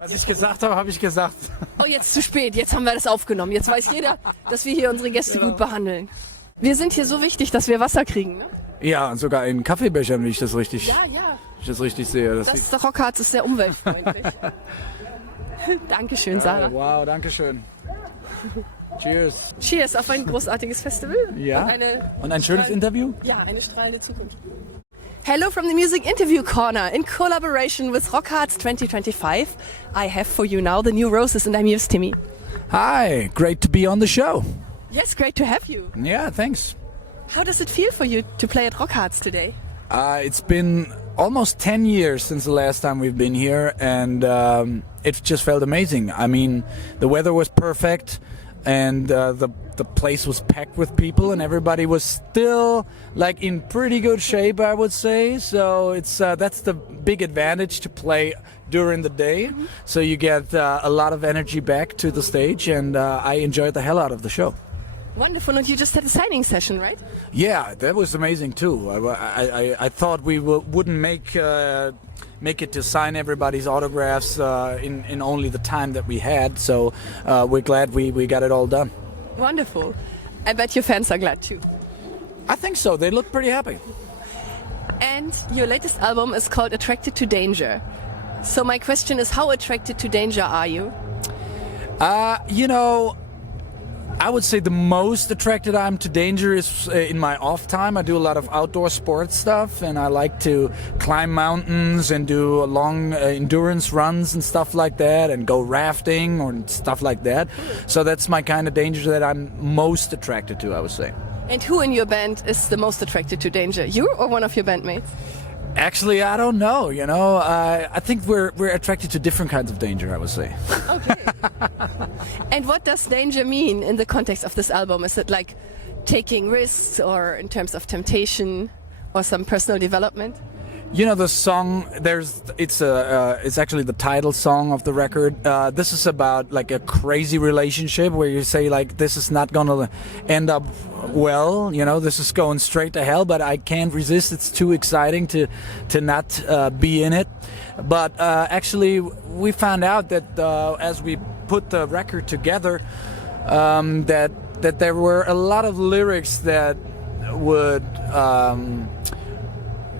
Was ich gesagt habe, habe ich gesagt. Oh, jetzt zu spät. Jetzt haben wir das aufgenommen. Jetzt weiß jeder, dass wir hier unsere Gäste gut behandeln. Wir sind hier so wichtig, dass wir Wasser kriegen, ne? Ja, und sogar in Kaffeebechern, wie ich das richtig, Ja. ich das richtig sehe. Das ist der ROCKHARZ ist sehr umweltfreundlich. Dankeschön, Sarah. Wow, danke schön. Cheers. Cheers auf ein großartiges Festival. Ja. Und ein schönes Interview? Ja, eine strahlende Zukunft. Hello from the Music Interview Corner. In collaboration with ROCKHARZ 2025, I have for you now the new roses and I'm yours, Timmy. Hi, great to be on the show. Yes, great to have you. Yeah, thanks. How does it feel for you to play at ROCKHARZ today? It's been almost 10 years since the last time we've been here, and it just felt amazing. I mean, the weather was perfect, and the place was packed with people, and everybody was still like in pretty good shape, I would say. So it's that's the big advantage to play during the day. So you get a lot of energy back to the stage, and I enjoyed the hell out of the show. Wonderful, and you just had a signing session, right? Yeah, that was amazing too. I thought we wouldn't make it to sign everybody's autographs in only the time that we had. So we're glad we got it all done. Wonderful. I bet your fans are glad too. I think so. They look pretty happy. And your latest album is called Attracted to Danger. So my question is, how attracted to danger are you? You know, I would say the most attracted I am to danger is in my off time. I do a lot of outdoor sports stuff, and I like to climb mountains and do long endurance runs and stuff like that, and go rafting or stuff like that. So that's my kind of danger that I'm most attracted to, I would say. And who in your band is the most attracted to danger? You or one of your bandmates? Actually, I don't know. You know, I think we're attracted to different kinds of danger, I would say. Okay. And what does danger mean in the context of this album? Is it like taking risks, or in terms of temptation, or some personal development? You know, the song, it's actually the title song of the record. This is about like a crazy relationship where you say like, this is not gonna end up well, you know, this is going straight to hell, but I can't resist. It's too exciting to not be in it. But actually we found out that as we put the record together, that there were a lot of lyrics that would,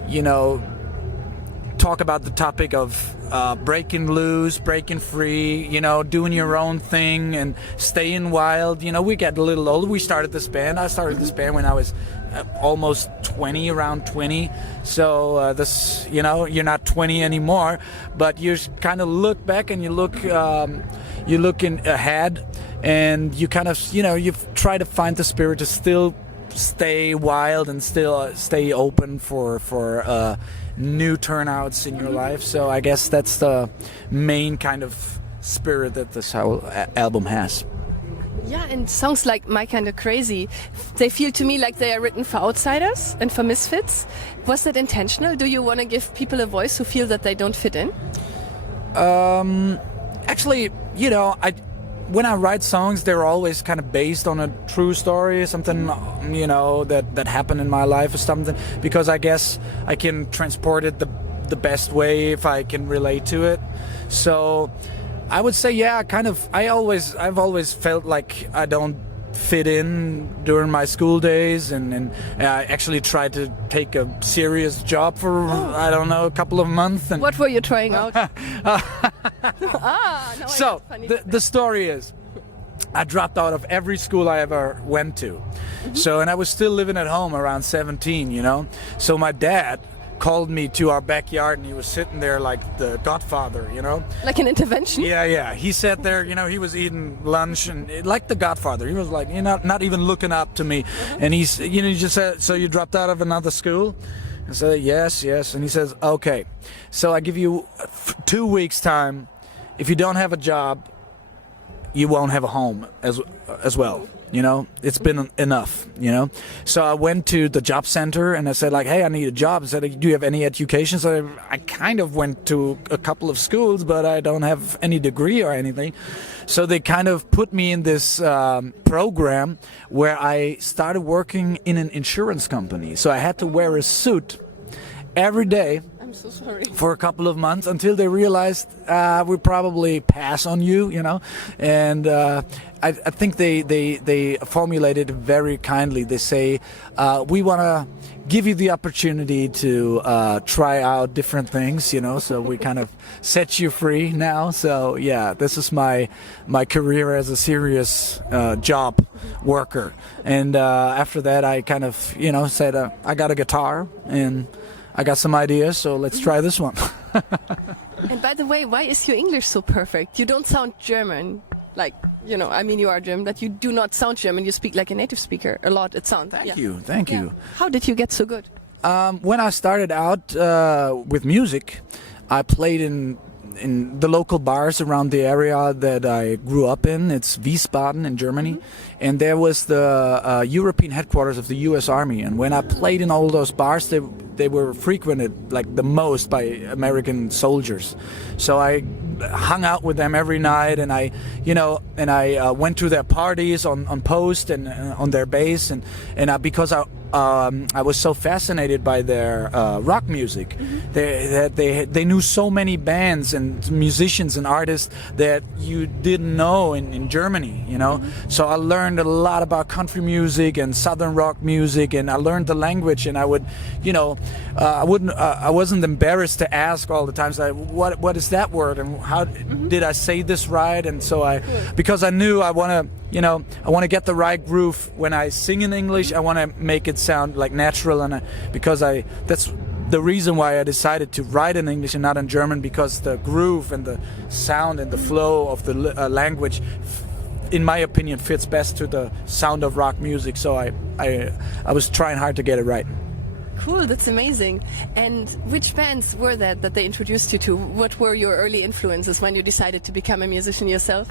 you know, talk about the topic of breaking loose, breaking free, you know, doing your own thing and staying wild. You know, we get a little older. We started this band. I started this band when I was almost 20, around 20. So this, you know, you're not 20 anymore, but you kind of look back and you look ahead, and you kind of, you know, you try to find the spirit to still stay wild and still stay open for new turnouts in your life. So I guess that's the main kind of spirit that this whole album has. Yeah, and songs like My Kinda Crazy, they feel to me like they are written for outsiders and for misfits. Was that intentional? Do you want to give people a voice who feel that they don't fit in? Actually, you know, when I write songs, they're always kind of based on a true story, something, you know, that happened in my life or something, because I guess I can transport it the best way if I can relate to it. So I would say, yeah, kind of, I've always felt like I don't fit in during my school days, and I actually tried to take a serious job for, I don't know, a couple of months. And what were you trying out? No, so the story is, I dropped out of every school I ever went to. So, and I was still living at home around 17, you know. So my dad called me to our backyard, and he was sitting there like the Godfather, you know. Like an intervention? Yeah. He sat there, you know, he was eating lunch, and like the Godfather. He was like, you know, not even looking up to me. And he's, you know, he just said, so you dropped out of another school? I said, yes. And he says, okay, so I give you 2 weeks time. If you don't have a job, you won't have a home as well. You know, it's been enough, you know. So I went to the job center and I said like, hey, I need a job. I said, do you have any education? So I kind of went to a couple of schools, but I don't have any degree or anything. So they kind of put me in this program where I started working in an insurance company. So I had to wear a suit every day I'm so sorry. for a couple of months until they realized we probably pass on you, you know. And I think they formulated it very kindly. They say, we want to give you the opportunity to try out different things, you know, so we kind of set you free now. So yeah, this is my career as a serious job worker. And after that, I kind of, you know, said, I got a guitar and I got some ideas, so let's try this one. And by the way, why is your English so perfect? You don't sound German. Like, you know, I mean, you are German, but you do not sound German. You speak like a native speaker a lot, it sounds. Thank you. How did you get so good? When I started out with music, I played in the local bars around the area that I grew up in. It's Wiesbaden in Germany. And there was the European headquarters of the U.S. Army. And when I played in all those bars, they were frequented like the most by American soldiers. So I hung out with them every night, and I went to their parties on post and on their base, and because I was so fascinated by their rock music. They knew so many bands and musicians and artists that you didn't know in Germany, you know. So I learned a lot about country music and southern rock music, and I learned the language. And I would, you know, I wasn't embarrassed to ask all the times, like, what is that word, and how did I say this right? And so because I knew I want to get the right groove when I sing in English. I want to make it sound like natural, and that's the reason why I decided to write in English and not in German, because the groove and the sound and the flow of the language, in my opinion, fits best to the sound of rock music. So I was trying hard to get it right. Cool, that's amazing. And which bands were that they introduced you to? What were your early influences when you decided to become a musician yourself?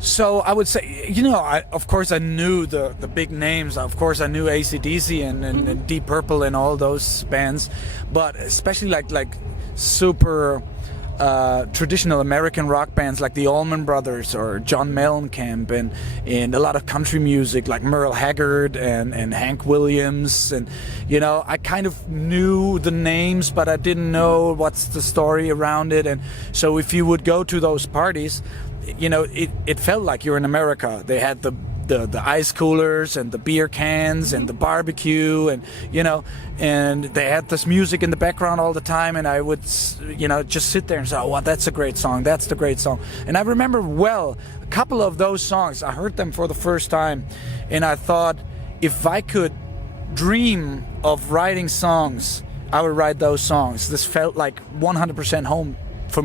So I would say, you know, of course I knew the big names. Of course I knew AC/DC and Deep Purple and all those bands, but especially like super traditional American rock bands like the Allman Brothers or John Mellencamp, and a lot of country music like Merle Haggard and Hank Williams. And, you know, I kind of knew the names, but I didn't know what's the story around it. And so if you would go to those parties, you know, it felt like you're in America. They had the ice coolers and the beer cans and the barbecue, and, you know, and they had this music in the background all the time, and I would, you know, just sit there and say, oh, well, that's a great song, that's the great song. And I remember well a couple of those songs. I heard them for the first time, and I thought, if I could dream of writing songs, I would write those songs. This felt like 100% home to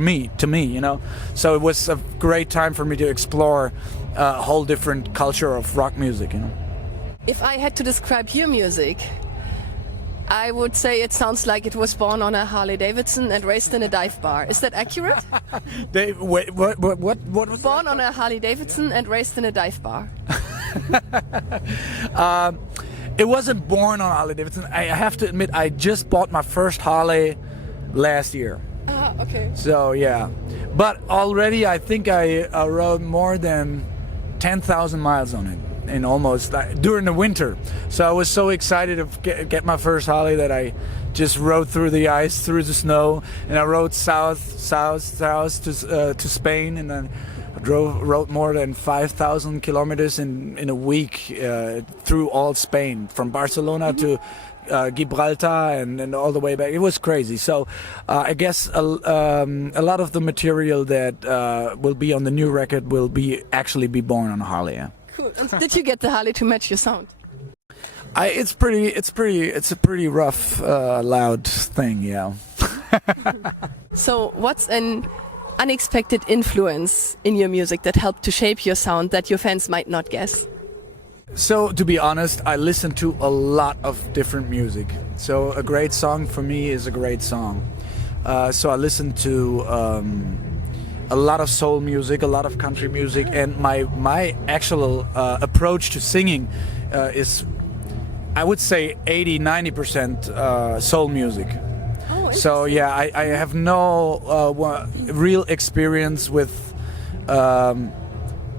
me, you know. So it was a great time for me to explore a whole different culture of rock music, you know. If I had to describe your music, I would say it sounds like it was born on a Harley-Davidson and raised in a dive bar. Is that accurate? What was Born on a Harley-Davidson and raised in a dive bar. It wasn't born on Harley-Davidson. I have to admit, I just bought my first Harley last year. Okay. So yeah, but already I think I rode more than 10,000 miles on it, in almost during the winter. So I was so excited to get my first Harley that I just rode through the ice, through the snow, and I rode south to Spain, and then rode more than 5,000 kilometers in a week through all Spain, from Barcelona to Gibraltar and all the way back. It was crazy. So I guess a lot of the material that will be on the new record will actually be born on a Harley. Yeah. Cool. And did you get the Harley to match your sound? It's a pretty rough, loud thing. Yeah. So what's an unexpected influence in your music that helped to shape your sound that your fans might not guess? So, to be honest, I listen to a lot of different music. So a great song for me is a great song. So I listen to a lot of soul music, a lot of country music, and my actual approach to singing is, I would say, 80-90% soul music. So yeah, I have no real experience with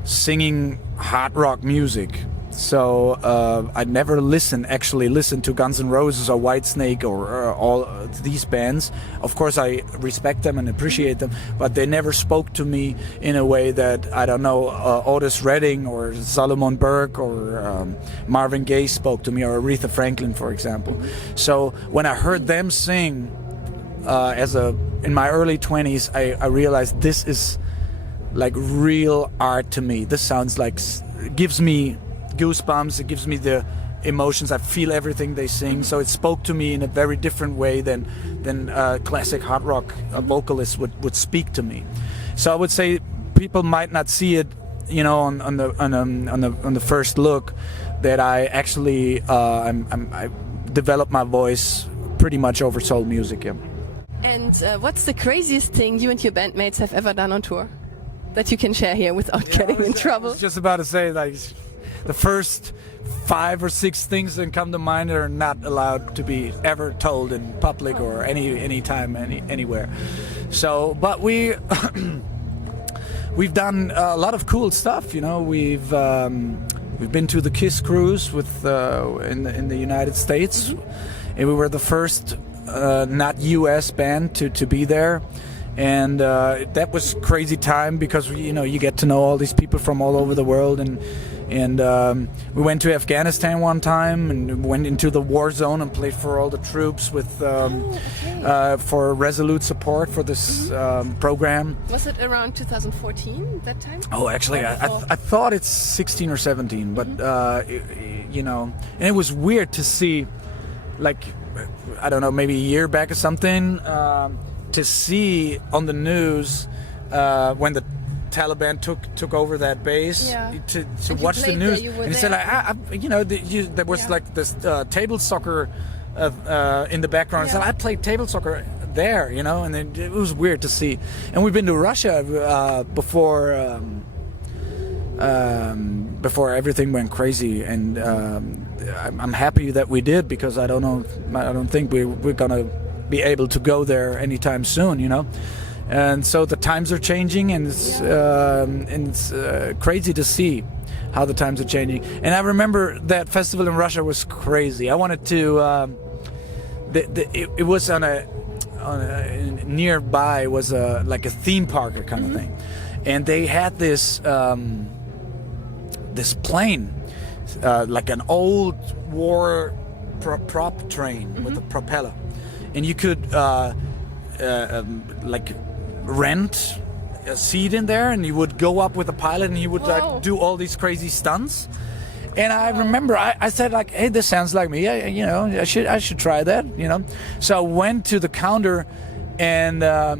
singing hard rock music. So I never actually listen to Guns N' Roses or Whitesnake or all these bands. Of course, I respect them and appreciate them, but they never spoke to me in a way that, I don't know, Otis Redding or Solomon Burke or Marvin Gaye spoke to me, or Aretha Franklin, for example. So when I heard them sing in my early 20s, I realized this is like real art to me. This sounds like, gives me goosebumps, it gives me the emotions, I feel everything they sing. So it spoke to me in a very different way than classic hard rock vocalists would speak to me. So I would say people might not see it, you know, on the first look, that I actually I developed my voice pretty much over soul music. Yeah. And what's the craziest thing you and your bandmates have ever done on tour that you can share here without getting in trouble? I was just about to say, like, the first 5 or 6 things that come to mind are not allowed to be ever told in public or any time, anywhere. So, but we've done a lot of cool stuff. You know, we've been to the Kiss cruise in the United States, and we were the first not U.S. band to be there. And that was crazy time because, you know, you get to know all these people from all over the world, and we went to Afghanistan one time and went into the war zone and played for all the troops with for Resolute support for this program. Was it around 2014 that time? Oh, actually, I thought it's 16 or 17, but you know, and it was weird to see, like, I don't know, maybe a year back or something, to see on the news when the Taliban took over that base, to watch the news, and he said, like, you know, there was like this table soccer in the background. So I played table soccer there, you know, and then it was weird to see. And we've been to Russia before everything went crazy, and I'm happy that we did, because I don't think we're gonna be able to go there anytime soon, you know. And so the times are changing, and it's crazy to see how the times are changing. And I remember that festival in Russia was crazy. I wanted to. It was on a nearby was like a theme park kind of thing, and they had this this plane, like an old war prop train with a propeller, and you could like rent a seat in there, and you would go up with a pilot, and he would like do all these crazy stunts. And I remember I said, like, hey, this sounds like me. You know, I should try that. You know, so I went to the counter, and I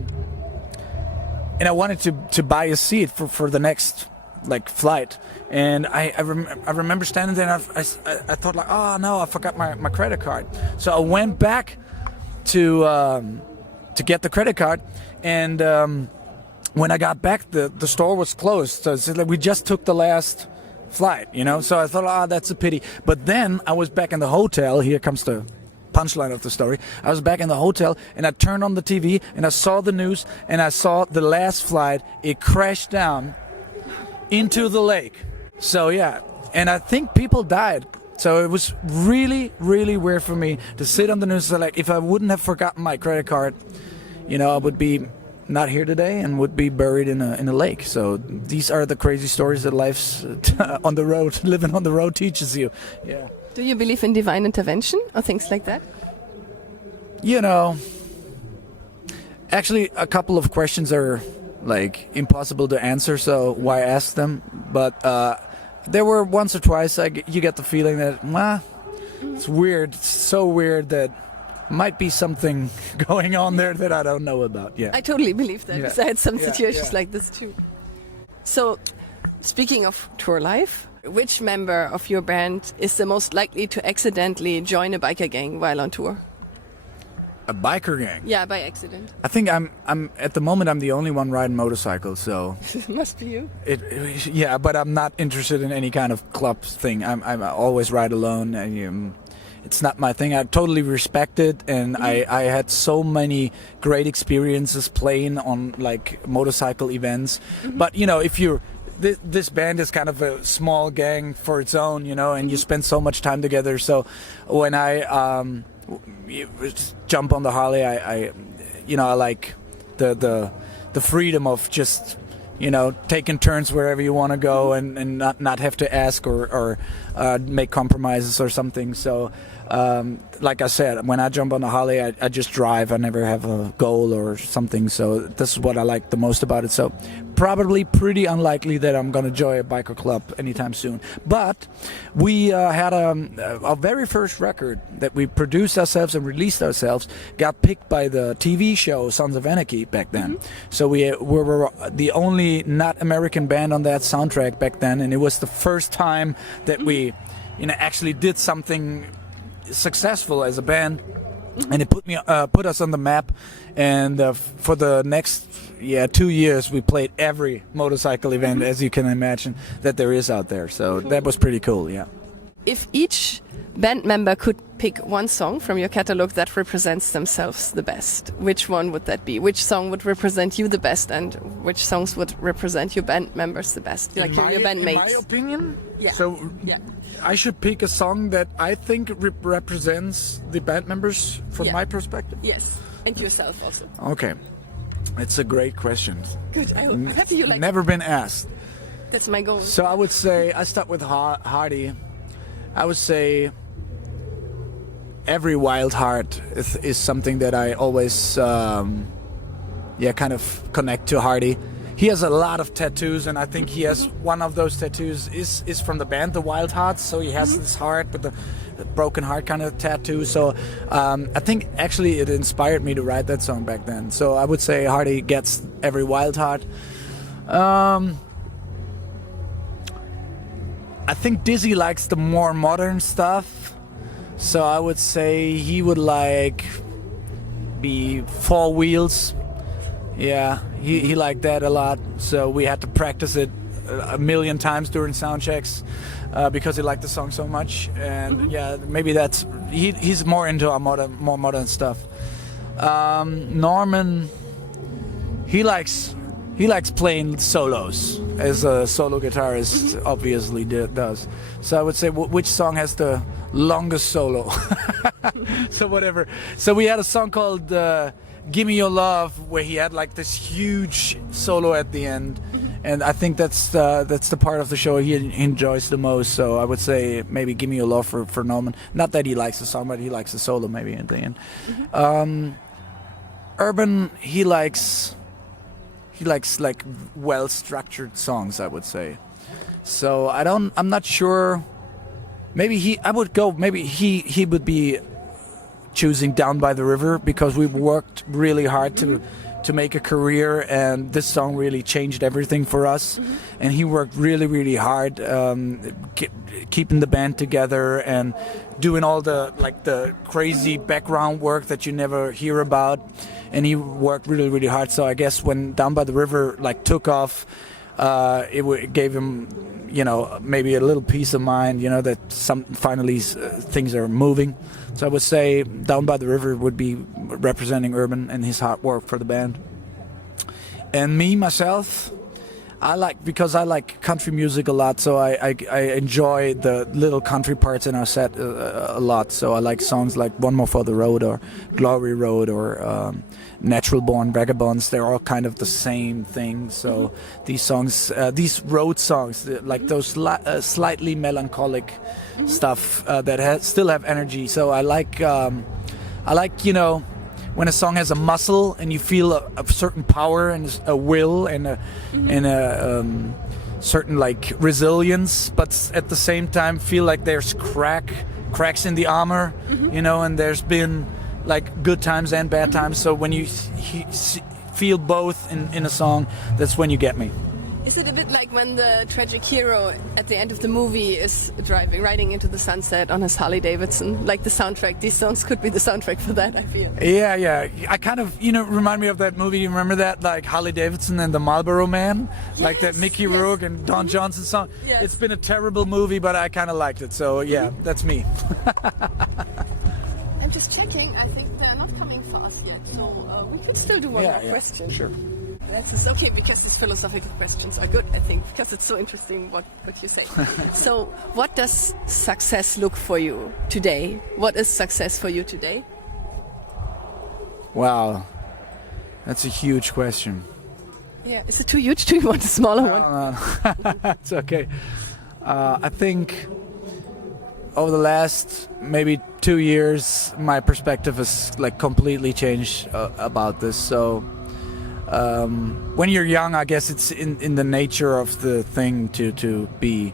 wanted to buy a seat for the next like flight. And I remember standing there, and I thought, like, oh no, I forgot my credit card. So I went back to get the credit card, and when I got back, the store was closed. So it's like we just took the last flight, you know. So I thought, that's a pity. But then I was back in the hotel. Here comes the punchline of the story. I was back in the hotel, and I turned on the TV, and I saw the news, and I saw the last flight. It crashed down into the lake. So yeah, and I think people died. So it was really, really weird for me to sit on the news. So, like, if I wouldn't have forgotten my credit card, you know, I would be not here today and would be buried in a lake. So these are the crazy stories that life's on the road, living on the road teaches you. Yeah. Do you believe in divine intervention or things like that? You know, actually, a couple of questions are like impossible to answer, so why ask them? But there were once or twice you get the feeling that, it's weird. It's so weird that might be something going on there that I don't know about. Yeah, I totally believe that, because I had some situations like this too. So, speaking of tour life, which member of your band is the most likely to accidentally join a biker gang while on tour? A biker gang? Yeah, by accident. I think I'm at the moment I'm the only one riding motorcycles, so must be you. Yeah, but I'm not interested in any kind of club thing. I always ride alone, and it's not my thing. I totally respect it, and I had so many great experiences playing on like motorcycle events. But you know, if you're this band is kind of a small gang for its own, you know, and you spend so much time together. So when I jump on the Harley, I like the freedom of just, you know, taking turns wherever you want to go and not have to ask or make compromises or something. So like I said, when I jump on the Harley, I just drive. I never have a goal or something. So this is what I like the most about it. So probably pretty unlikely that I'm going to join a biker club anytime soon. But we had our very first record that we produced ourselves and released ourselves got picked by the TV show Sons of Anarchy back then. So we were the only not American band on that soundtrack back then, and it was the first time that we, you know, actually did something successful as a band, and it put us on the map. And for the next 2 years we played every motorcycle event as you can imagine that there is out there. So that was pretty cool. Yeah. If each band member could pick one song from your catalog that represents themselves the best, which one would that be? Which song would represent you the best, and which songs would represent your band members the best, like your bandmates? In my opinion, yeah. So yeah. I should pick a song that I think represents the band members from my perspective. Yes, and yourself also. Okay, it's a great question. Good. I'm happy you like. Never been asked. That's my goal. So I would say I start with Hardy. I would say Every Wild Heart is something that I always kind of connect to Hardy. He has a lot of tattoos, and I think he has one of those tattoos is from the band The Wild Hearts. So he has this heart with the broken heart kind of tattoo. So I think actually it inspired me to write that song back then. So I would say Hardy gets Every Wild Heart. I think Dizzy likes the more modern stuff, so I would say he would like be Four Wheels. Yeah, he liked that a lot, so we had to practice it a million times during sound checks because he liked the song so much. And yeah, maybe that's he's more into our more modern stuff. Norman, he likes playing solos as a solo guitarist, obviously does. So I would say which song has the longest solo? So whatever. So we had a song called Gimme Your Love, where he had like this huge solo at the end. And I think that's the part of the show he enjoys the most. So I would say maybe Gimme Your Love for Norman. Not that he likes the song, but he likes the solo maybe at the end. Urban, he likes like well-structured songs, I would say. So I'm not sure. Maybe he would be choosing Down by the River, because we worked really hard to make a career, and this song really changed everything for us. And he worked really, really hard, keeping the band together and doing all the crazy background work that you never hear about. And he worked really, really hard. So I guess when Down by the River took off, it gave him, maybe a little peace of mind, that finally things are moving. So I would say Down by the River would be representing Urban and his hard work for the band. And me, myself, because I like country music a lot, so I enjoy the little country parts in our set a lot. So I like songs like One More for the Road or Glory Road or Natural Born Vagabonds. They're all kind of the same thing. So these songs, these road songs, like those slightly melancholic stuff that still have energy. So I like when a song has a muscle and you feel a certain power and a will and a certain resilience, but at the same time feel like there's cracks in the armor, and there's been good times and bad times. So when you feel both in a song, that's when you get me. Is it a bit like when the tragic hero at the end of the movie is riding into the sunset on his Harley-Davidson? Like the soundtrack, these songs could be the soundtrack for that, I feel. Yeah. I kind of, remind me of that movie. You remember that? Like Harley-Davidson and the Marlboro Man? Yes, like that Mickey Rourke and Don Johnson song? Yes. It's been a terrible movie, but I kind of liked it. So yeah, that's me. I'm just checking. I think they're not coming fast yet. So we could still do one more question. Sure. That's okay, because these philosophical questions are good, I think, because it's so interesting what you say. So, what does success look for you today? What is success for you today? Wow, that's a huge question. Yeah, is it too huge? Do you want a smaller one? No. It's okay. I think over the last maybe 2 years, my perspective has like completely changed about this. So when you're young, I guess it's in the nature of the thing to be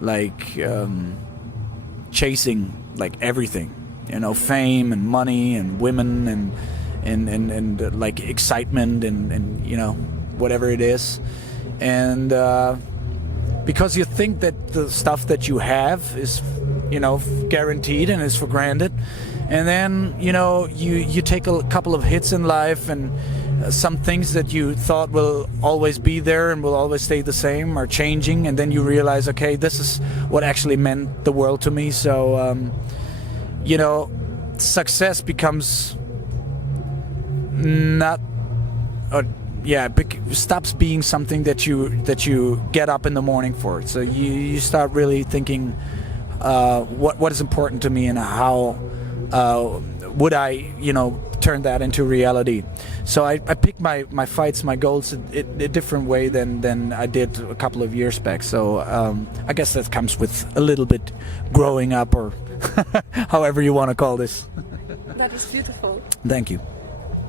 like chasing like everything, you know, fame and money and women and like excitement and you know, whatever it is. And because you think that the stuff that you have is, you know, guaranteed and is for granted, and then, you know, you take a couple of hits in life, and some things that you thought will always be there and will always stay the same are changing, and then you realize, okay, this is what actually meant the world to me. So you know, success becomes not, or stops being something that you get up in the morning for. So you start really thinking, what is important to me, and how would I, you know, turn that into reality. So I pick my fights, my goals a different way than I did a couple of years back. So I guess that comes with a little bit growing up, or however you want to call this. That is beautiful. Thank you.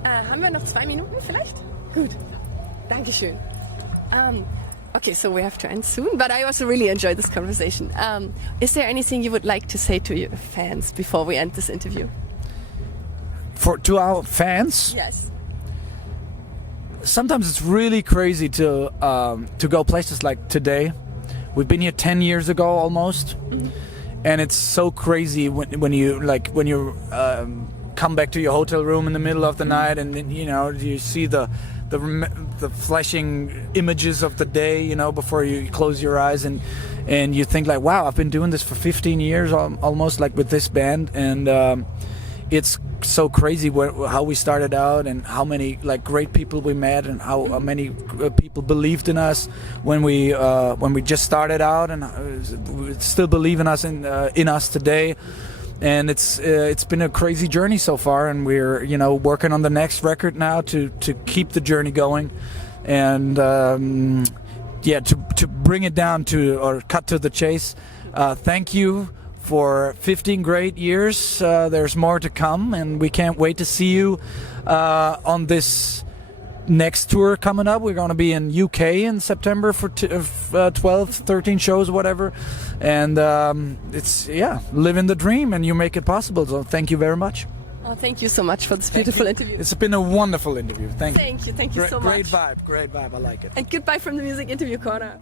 Haben wir noch 2 Minuten vielleicht? Gut. Dankeschön. Okay, so we have to end soon, but I also really enjoyed this conversation. Is there anything you would like to say to your fans before we end this interview? To our fans? Yes. Sometimes it's really crazy to go places like today. We've been here 10 years ago almost, and it's so crazy when you come back to your hotel room in the middle of the night, and then, you know, you see the flashing images of the day, you know, before you close your eyes, and you think like, wow, I've been doing this for 15 years almost, like with this band, and it's so crazy how we started out, and how many like great people we met, and how many people believed in us when we just started out, and still believe in us in us today. And it's been a crazy journey so far, and we're, you know, working on the next record now to keep the journey going, and to bring it down to, or cut to the chase. Thank you for 15 great years. There's more to come, and we can't wait to see you on this next tour coming up. We're going to be in UK in September for 12, 13 shows, whatever. And it's, living the dream, and you make it possible. So thank you very much. Oh, thank you so much for this beautiful interview. It's been a wonderful interview. Thank you. Thank you so much. Great vibe. I like it. And goodbye from the Music Interview Corner.